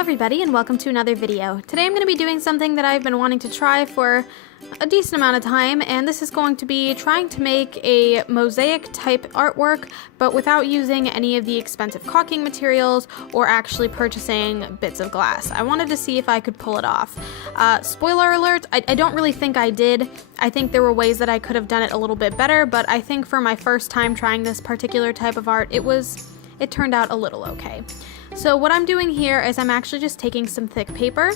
everybody, and welcome to another video. Today I'm going to be doing something that I've been wanting to try for a decent amount of time, and this is going to be trying to make a mosaic type artwork, but without using any of the expensive caulking materials or actually purchasing bits of glass. I wanted to see if I could pull it off. Spoiler alert, I don't really think I did. I think there were ways that I could have done it a little bit better, but I think for my first time trying this particular type of art, it turned out a little okay. So what I'm doing here is I'm actually just taking some thick paper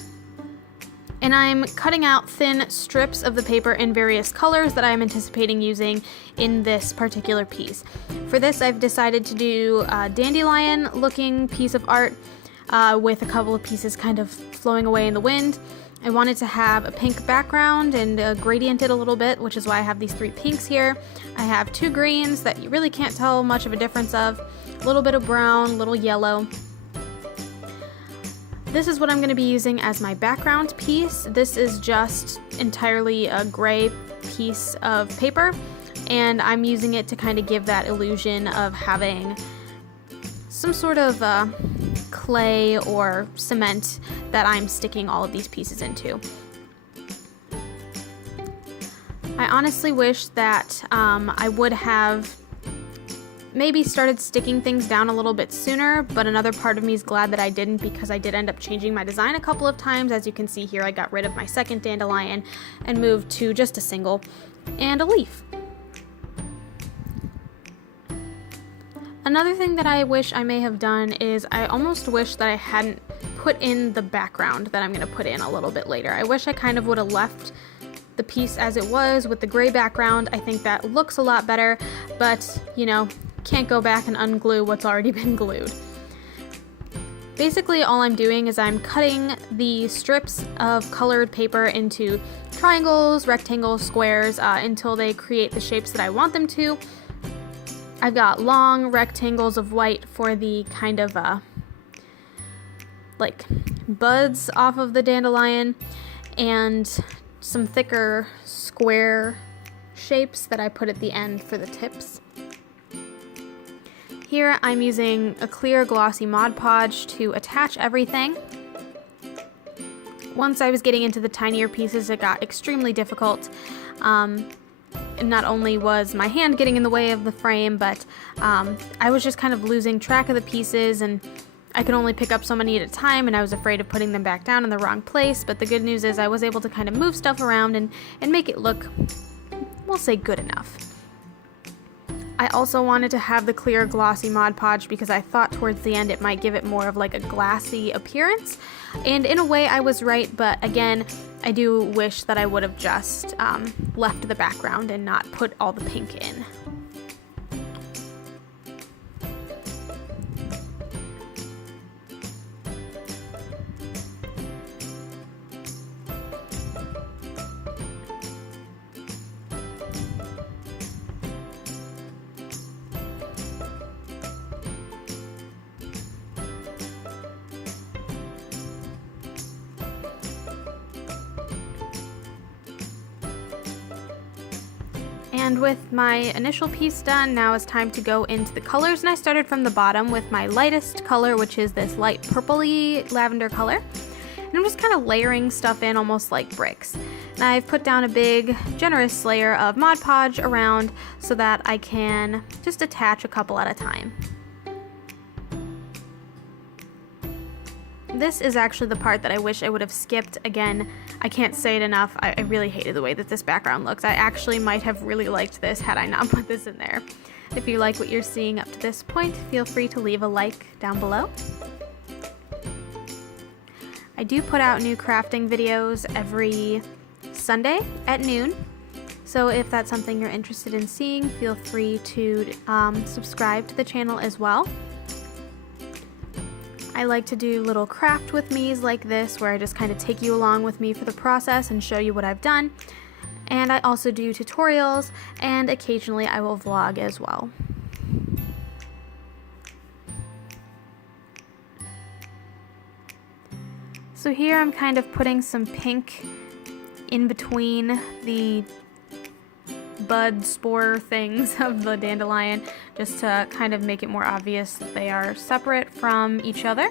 and I'm cutting out thin strips of the paper in various colors that I'm anticipating using in this particular piece. For this, I've decided to do a dandelion looking piece of art with a couple of pieces kind of flowing away in the wind. I wanted to have a pink background and gradient it a little bit, which is why I have these three pinks here. I have two greens that you really can't tell much of a difference of, a little bit of brown, a little yellow. This is what I'm going to be using as my background piece. This is just entirely a gray piece of paper, and I'm using it to kind of give that illusion of having some sort of clay or cement that I'm sticking all of these pieces into. I honestly wish that I would have maybe started sticking things down a little bit sooner, but another part of me is glad that I didn't, because I did end up changing my design a couple of times. As you can see here, I got rid of my second dandelion and moved to just a single and a leaf. Another thing that I wish I may have done is I almost wish that I hadn't put in the background that I'm going to put in a little bit later. I wish I kind of would have left the piece as it was with the gray background. I think that looks a lot better, but you know, can't go back and unglue what's already been glued. Basically, all I'm doing is I'm cutting the strips of colored paper into triangles, rectangles, squares, until they create the shapes that I want them to. I've got long rectangles of white for the kind of like buds off of the dandelion, and some thicker square shapes that I put at the end for the tips. Here I'm using a clear glossy Mod Podge to attach everything. Once I was getting into the tinier pieces, it got extremely difficult. And not only was my hand getting in the way of the frame, but I was just kind of losing track of the pieces, and I could only pick up so many at a time, and I was afraid of putting them back down in the wrong place. But the good news is I was able to kind of move stuff around and make it look, we'll say, good enough. I also wanted to have the clear glossy Mod Podge because I thought towards the end it might give it more of like a glassy appearance, and in a way I was right, but again, I do wish that I would have just left the background and not put all the pink in. And with my initial piece done, now it's time to go into the colors, and I started from the bottom with my lightest color, which is this light purpley lavender color. And I'm just kind of layering stuff in almost like bricks. And I've put down a big, generous layer of Mod Podge around so that I can just attach a couple at a time. This is actually the part that I wish I would have skipped. Again, I can't say it enough. I really hated the way that this background looks. I actually might have really liked this had I not put this in there. If you like what you're seeing up to this point, feel free to leave a like down below. I do put out new crafting videos every Sunday at noon. So if that's something you're interested in seeing, feel free to subscribe to the channel as well. I like to do little craft with me's like this, where I just kind of take you along with me for the process and show you what I've done. And I also do tutorials, and occasionally I will vlog as well. So here I'm kind of putting some pink in between the bud spore things of the dandelion, just to kind of make it more obvious that they are separate from each other.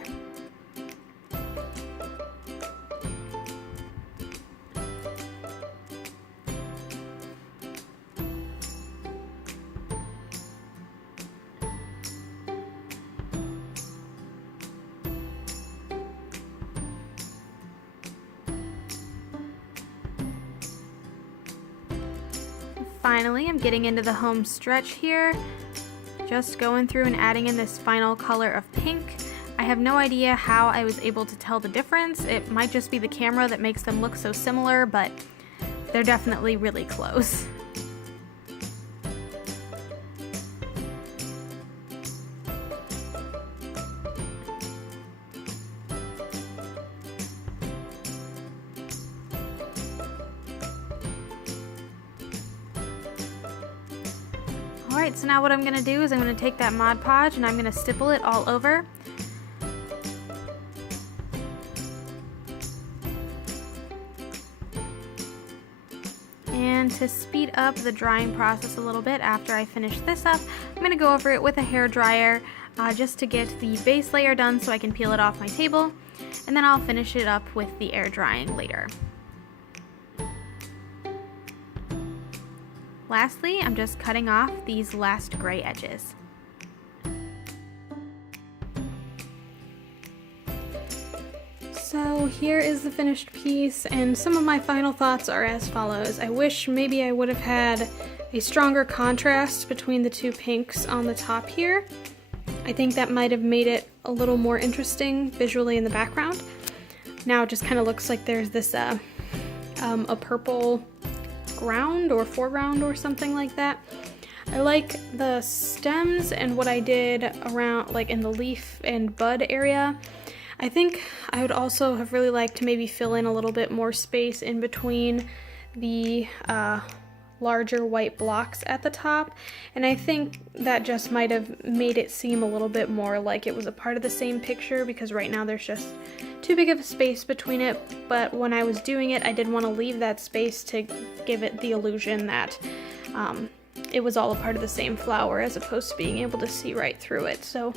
finally, I'm getting into the home stretch here. Just going through and adding in this final color of pink. I have no idea how I was able to tell the difference. It might just be the camera that makes them look so similar, but they're definitely really close. Alright, so now what I'm going to do is I'm going to take that Mod Podge and I'm going to stipple it all over. And to speed up the drying process a little bit after I finish this up, I'm going to go over it with a hair dryer just to get the base layer done so I can peel it off my table, and then I'll finish it up with the air drying later. Lastly, I'm just cutting off these last gray edges. So here is the finished piece, and some of my final thoughts are as follows. I wish maybe I would have had a stronger contrast between the two pinks on the top here. I think that might have made it a little more interesting visually in the background. Now it just kind of looks like there's this a purple ground or foreground or something like that. I like the stems and what I did around, like in the leaf and bud area. I think I would also have really liked to maybe fill in a little bit more space in between the larger white blocks at the top, and I think that just might have made it seem a little bit more like it was a part of the same picture, because right now there's just too big of a space between it. But when I was doing it, I did want to leave that space to give it the illusion that it was all a part of the same flower, as opposed to being able to see right through it. So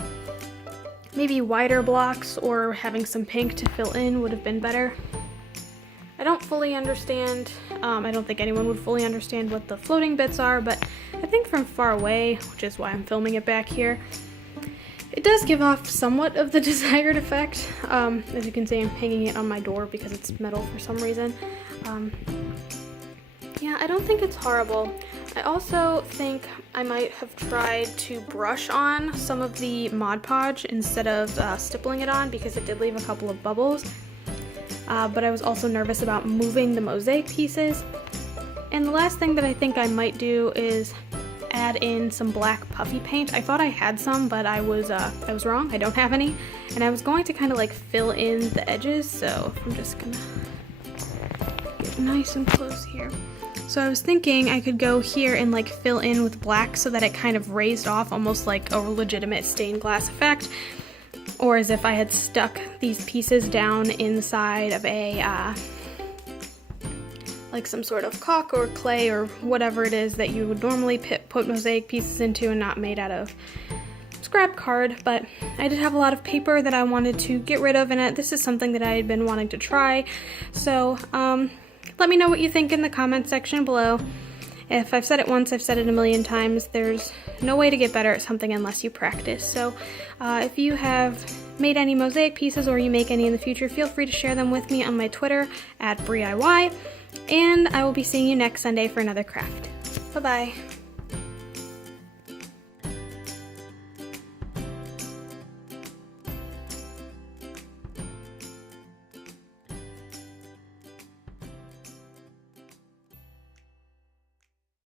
maybe wider blocks or having some pink to fill in would have been better. I don't fully understand, I don't think anyone would fully understand what the floating bits are, but I think from far away, which is why I'm filming it back here, it does give off somewhat of the desired effect. As you can see, I'm hanging it on my door because it's metal for some reason. Yeah, I don't think it's horrible. I also think I might have tried to brush on some of the Mod Podge instead of stippling it on, because it did leave a couple of bubbles. But I was also nervous about moving the mosaic pieces. And the last thing that I think I might do is add in some black puffy paint. I thought I had some, but I was wrong. I don't have any. And I was going to kind of like fill in the edges, so I'm just gonna get nice and close here. So I was thinking I could go here and like fill in with black so that it kind of raised off almost like a legitimate stained glass effect, or as if I had stuck these pieces down inside of a like some sort of caulk or clay or whatever it is that you would normally put mosaic pieces into, and not made out of scrap card. But I did have a lot of paper that I wanted to get rid of, and this is something that I had been wanting to try. So let me know what you think in the comment section below. If I've said it once, I've said it a million times. There's no way to get better at something unless you practice. So if you have made any mosaic pieces, or you make any in the future, feel free to share them with me on my Twitter @BrieIY, and I will be seeing you next Sunday for another craft. Bye-bye.